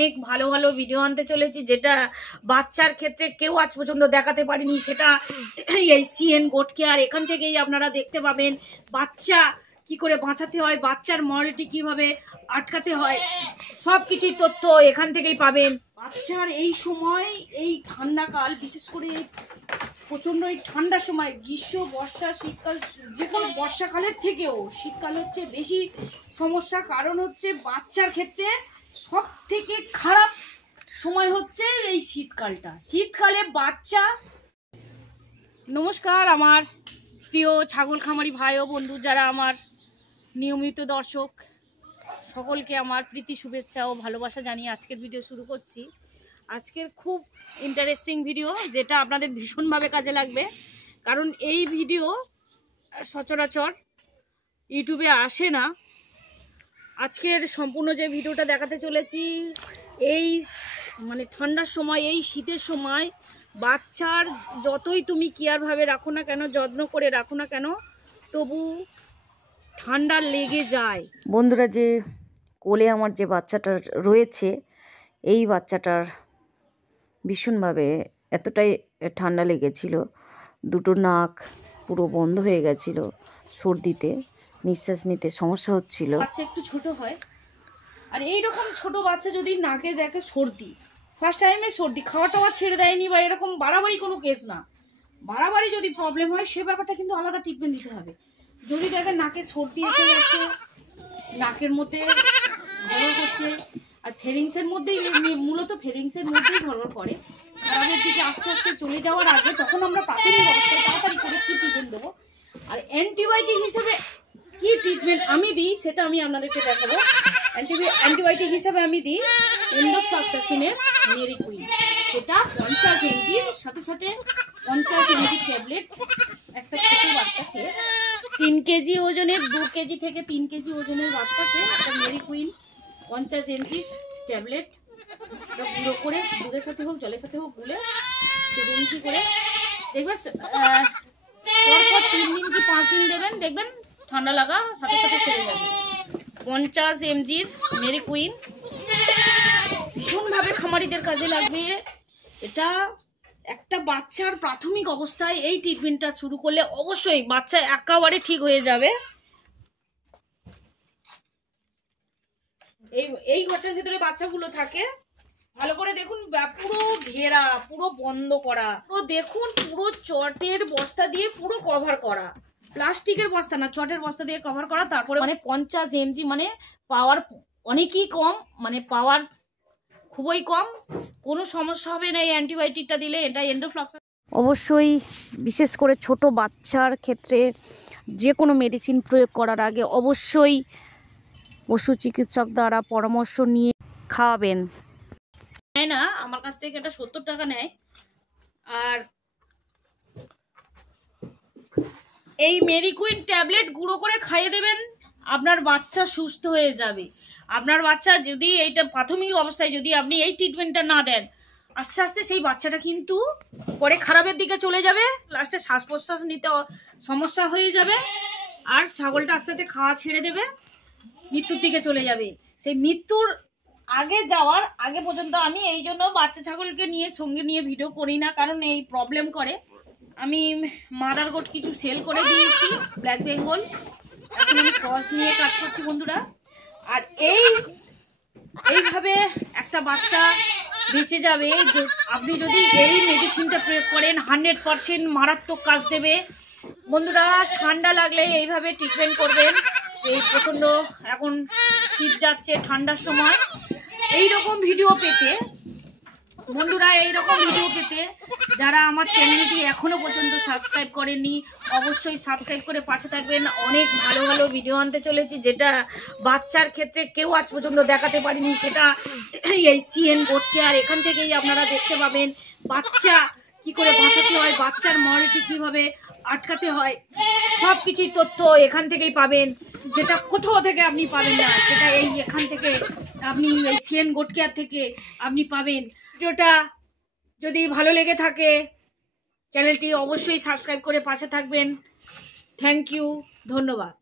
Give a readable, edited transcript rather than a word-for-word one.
অনেক ভালো ভালো ভিডিও আনতে চলেছি, যেটা বাচ্চার ক্ষেত্রে কেউ আজ পর্যন্ত দেখাতে পারেনি। সেটা এই সিএন গোট কেয়ার, এখান থেকেই আপনারা দেখতে পাবেন বাচ্চা কি করে বাঁচাতে হয়, বাচ্চার মর্টালিটি কিভাবে আটকাতে হয়, সব কিছুই তথ্য এখান থেকেই পাবেন। বাচ্চার এই সময়, এই ঠান্ডাকাল, বিশেষ করে প্রচন্ড এই ঠান্ডার সময়, গ্রীষ্ম, বর্ষা, শীতকাল, যে কোনো বর্ষাকালের থেকেও শীতকাল হচ্ছে বেশি সমস্যা। কারণ হচ্ছে বাচ্চার ক্ষেত্রে সব থেকে খারাপ সময় হচ্ছে এই শীতকালটা। শীতকালে বাচ্চা। নমস্কার আমার প্রিয় ছাগল খামারি ভাই ও বন্ধু, যারা আমার নিয়মিত দর্শক, সকলকে আমার প্রীতি শুভেচ্ছা ও ভালোবাসা জানিয়ে আজকের ভিডিও শুরু করছি। আজকের খুব ইন্টারেস্টিং ভিডিও, যেটা আপনাদের ভীষণভাবে কাজে লাগবে। কারণ এই ভিডিও সচরাচর ইউটিউবে আসে না। আজকের সম্পূর্ণ যে ভিডিওটা দেখাতে চলেছি, এই মানে ঠান্ডার সময়, এই শীতের সময় বাচ্চার যতই তুমি কেয়ারভাবে রাখো না কেন, যত্ন করে রাখো না কেন, তবু ঠান্ডা লেগে যায়। বন্ধুরা, যে কোলে আমার যে বাচ্চাটা রয়েছে, এই বাচ্চাটার ভীষণভাবে এতটাই ঠান্ডা লেগেছিল, দুটো নাক পুরো বন্ধ হয়ে গেছিল, সর্দিতে নিঃশ্বাস নিতে সমস্যা হচ্ছিল। বাচ্চা একটু ছোট হয়, আর এইরকম ছোট বাচ্চা যদি নাকে দেখে সর্দি, ফার্স্ট টাইমে সর্দি, খাওয়া টাওয়া ছেড়ে দেয়নি বা এরকম বাড়াবাড়ি কোনো কেস না, বাড়াবাড়ি যদি প্রবলেম হয় সে ব্যাপারটা কিন্তু আলাদা ট্রিটমেন্ট দিতে হবে। যদি দেখে নাকে সর্দি এসে যাচ্ছে, নাকের মধ্যে ঘরঘর করছে, আর ফেরিংসের মধ্যেই, মূলত ফেরিংসের মধ্যেই ঘরঘর করে, খারাপের দিকে আস্তে আস্তে চলে যাওয়ার আগে, তখন আমরা প্রাথমিক অবস্থায় তাড়াতাড়ি করে কী ট্রিটমেন্ট দেবো আর অ্যান্টিবায়োটিক হিসেবে কি ট্রিটমেন্ট আমি দিই সেটা আমি আপনাদেরকে দেখাবো। অ্যান্টিবায়োটিক হিসেবে আমি দিই এন্ডোফ্লক্সাসিনের মেরিকুইন, যেটা 50 mg সাথে সাথে 50 mg ট্যাবলেট একটা ছোট বাচ্চাকে, 3 কেজি ওজনের, 2 কেজি থেকে 3 কেজি ওজনের বাচ্চাকে একটা মেরিকুইন 50 mg ট্যাবলেট গুঁড়ো করে দুধের সাথে হোক জলের সাথে হোক গুলে 3 mg করে দেখবেন, পরপর 3 দিন কি 5 দিন দেবেন, দেখবেন ঠান্ডা লাগা সাথে সাথে সেরে যাবে। 50 mg মেরিকুইন ভীষণভাবে খামারিদের কাজে লাগবে। এটা একটা বাচ্চার প্রাথমিক অবস্থায় এই ট্রিটমেন্টটা শুরু করলে অবশ্যই বাচ্চা একেবারে ঠিক হয়ে যাবে। এই ঘরটার ভিতরে বাচ্চাগুলো থাকে, ভালো করে দেখুন, পুরো ঘেরা, পুরো বন্ধ করা, পুরো দেখুন, পুরো চটের বস্তা দিয়ে পুরো কভার করা, প্লাস্টিকের বস্তা না, চটের বস্তা দিয়ে কভার করা। তারপরে মানে 50 mg, মানে পাওয়ার অনেকই কম, মানে পাওয়ার খুবই কম, কোনো সমস্যা হবে না এই অ্যান্টিবায়োটিকটা দিলে। এটা এন্ডোফ্লক্সাস। অবশ্যই বিশেষ করে ছোট বাচ্চার ক্ষেত্রে যে কোনো মেডিসিন প্রয়োগ করার আগে অবশ্যই পশু চিকিৎসক দ্বারা পরামর্শ নিয়ে খাওয়াবেন। নেয় না, আমার কাছ থেকে এটা 70 টাকা নেয়। আর এই মেরিকুইন ট্যাবলেট গুঁড়ো করে খাইয়ে দেবেন, আপনার বাচ্চা সুস্থ হয়ে যাবে। আপনার বাচ্চা যদি এইটা প্রাথমিক অবস্থায় যদি আপনি এই ট্রিটমেন্টটা না দেন, আস্তে আস্তে সেই বাচ্চাটা কিন্তু পরে খারাপের দিকে চলে যাবে, লাস্টে শ্বাস প্রশ্বাস নিতে সমস্যা হয়ে যাবে, আর ছাগলটা আস্তে আস্তে খাওয়া ছেড়ে দেবে, মৃত্যুর দিকে চলে যাবে। সেই মৃত্যুর আগে যাওয়ার আগে পর্যন্ত আমি এই জন্য বাচ্চা ছাগলকে নিয়ে সঙ্গে নিয়ে ভিডিও করি না, কারণ এই প্রবলেম করে। আমি মাদার গোট কিছু সেল করে দিয়েছি, ব্ল্যাক বেঙ্গল, এখন আমি ক্রস নিয়ে কাজ করছি বন্ধুরা। আর এইভাবে একটা বাচ্চা বেঁচে যাবে। আপনি যদি এই মেডিসিনটা প্রয়োগ করেন 100% মারাত্মক কাজ দেবে বন্ধুরা। ঠান্ডা লাগলে এইভাবে ট্রিটমেন্ট করবেন। এই প্রচণ্ড এখন শীত যাচ্ছে, ঠান্ডার সময় এইরকম ভিডিও পেতে বন্ধুরা, এইরকম ভিডিও পেতে যারা আমার চ্যানেলটি এখনো পর্যন্ত সাবস্ক্রাইব করেননি, অবশ্যই সাবস্ক্রাইব করে পাশে থাকবেন। অনেক ভালো ভালো ভিডিও আনতে চলেছি, যেটা বাচ্চার ক্ষেত্রে কেউ আজ পর্যন্ত দেখাতে পারেনি। সেটা এই সিএন গোট কেয়ার, এখান থেকেই আপনারা দেখতে পাবেন বাচ্চা কি করে বাঁচাতে হয়, বাচ্চার মর্টালিটি কিভাবে আটকাতে হয়, সব কিছুই তথ্য এখান থেকেই পাবেন, যেটা কোথাও থেকে আপনি পাবেন না, সেটা এখান থেকে আপনি এই সিএন গোট কেয়ার থেকে আপনি পাবেন। ভিডিওটা যদি ভালো লেগে থাকে চ্যানেলটি অবশ্যই সাবস্ক্রাইব করে পাশে থাকবেন। থ্যাংক ইউ, ধন্যবাদ।